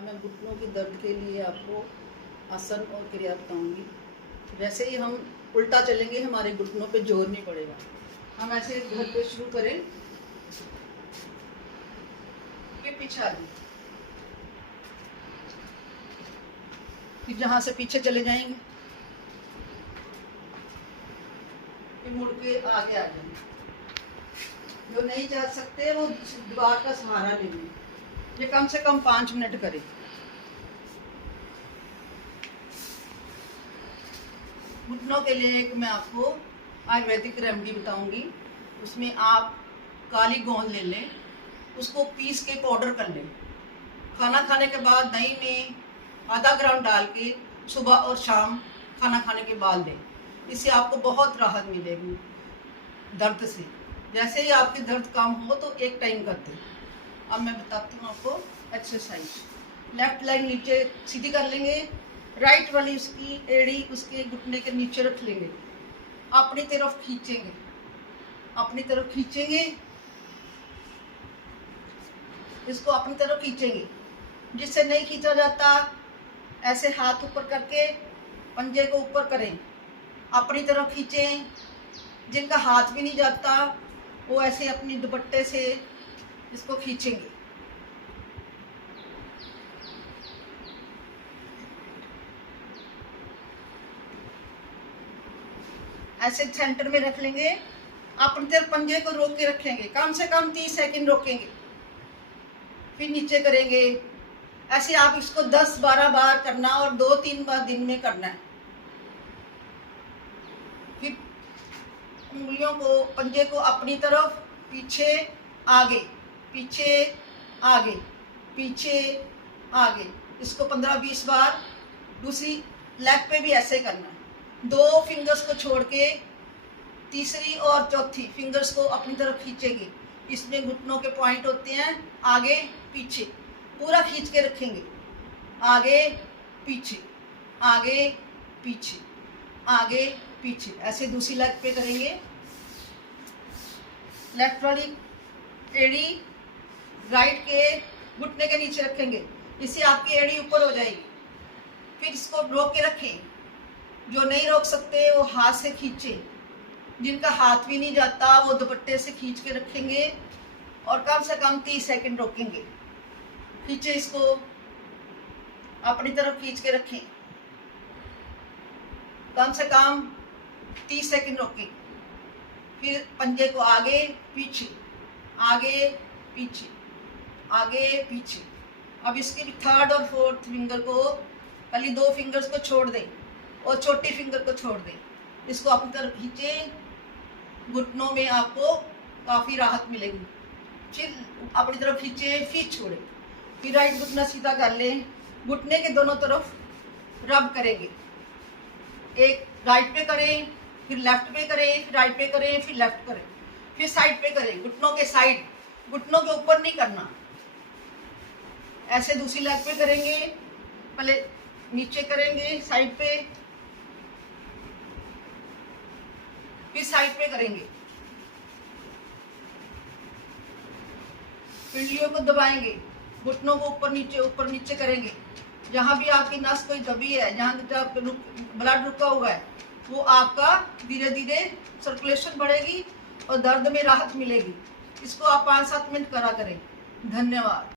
अब मैं घुटनों के दर्द के लिए आपको आसन और क्रिया बताऊंगी। वैसे ही हम उल्टा चलेंगे, हमारे घुटनों पे जोर नहीं पड़ेगा। हम ऐसे घर पे शुरू करें, ये पीछे आ जाए, फिर जहां से पीछे चले जाएंगे, फिर मुड़ के आगे आ जाएंगे। जो नहीं जा सकते वो दीवार का सहारा लेंगे। ये कम से कम 5 मिनट करें। घुटनों के लिए एक मैं आपको आयुर्वेदिक रेमेडी बताऊंगी। उसमें आप काली गोंद ले लें, उसको पीस के पाउडर कर लें। खाना खाने के बाद दही में आधा ग्राम डाल के सुबह और शाम खाना खाने के बाद दें। इससे आपको बहुत राहत मिलेगी दर्द से। जैसे ही आपकी दर्द कम हो तो एक टाइम करते। अब मैं बताती हूँ आपको एक्सरसाइज। लेफ्ट लेग नीचे सीधी कर लेंगे, राइट वाली उसकी एड़ी उसके घुटने के नीचे रख लेंगे, अपनी तरफ खींचेंगे, अपनी तरफ खींचेंगे, इसको अपनी तरफ खींचेंगे। जिससे नहीं खींचा जाता, ऐसे हाथ ऊपर करके पंजे को ऊपर करें, अपनी तरफ खींचें। जिनका हाथ भी नहीं जाता वो ऐसे अपनी दुपट्टे से इसको खींचेंगे। ऐसे सेंटर में रख लेंगे, अपनी तरफ पंजे को रोक के रखेंगे, कम से कम 30 सेकंड रोकेंगे, फिर नीचे करेंगे। ऐसे आप इसको 10-12 बार करना और 2-3 बार दिन में करना है। फिर उंगलियों को, पंजे को अपनी तरफ पीछे आगे, पीछे आगे, पीछे आगे, इसको 15-20 बार। दूसरी लेग पे भी ऐसे करना है। 2 फिंगर्स को छोड़ के तीसरी और चौथी फिंगर्स को अपनी तरफ खींचेंगे। इसमें घुटनों के पॉइंट होते हैं, आगे पीछे, पूरा खींच के रखेंगे। आगे पीछे, आगे पीछे, आगे पीछे। ऐसे दूसरी लेग पे करेंगे। लेफ्ट वाली एड़ी राइट के घुटने के नीचे रखेंगे, इससे आपकी एड़ी ऊपर हो जाएगी। फिर इसको रोक के रखें। जो नहीं रोक सकते वो हाथ से खींचे। जिनका हाथ भी नहीं जाता वो दुपट्टे से खींच के रखेंगे और कम से कम 30 सेकंड रोकेंगे। खींचे, इसको अपनी तरफ खींच के रखें, कम से कम 30 सेकंड रोकें। फिर पंजे को आगे पीछे, आगे पीछे, आगे पीछे। अब इसकी 3rd और 4th फिंगर को, पहले 2 फिंगर्स को छोड़ दें और छोटी फिंगर को छोड़ दें। इसको अपनी तरफ खींचे, घुटनों में आपको काफ़ी राहत मिलेगी। फिर अपनी तरफ खींचे, फिर छोड़े। फिर राइट घुटना सीधा कर लें, घुटने के दोनों तरफ रब करेंगे। एक राइट पे करें, फिर लेफ्ट पे करें, फिर राइट पे करें, फिर लेफ्ट करें, फिर साइड पे करें। घुटनों के साइड, घुटनों के ऊपर नहीं करना। ऐसे दूसरी लेग पे करेंगे, पहले नीचे करेंगे साइड पे, फिर साइड पे करेंगे। पिंडलियों को दबाएंगे, घुटनों को ऊपर नीचे करेंगे। जहां भी आपकी नस कोई दबी है, जहां ब्लड रुका हुआ है, वो आपका धीरे धीरे सर्कुलेशन बढ़ेगी और दर्द में राहत मिलेगी। इसको आप 5-7 मिनट करा करें। धन्यवाद।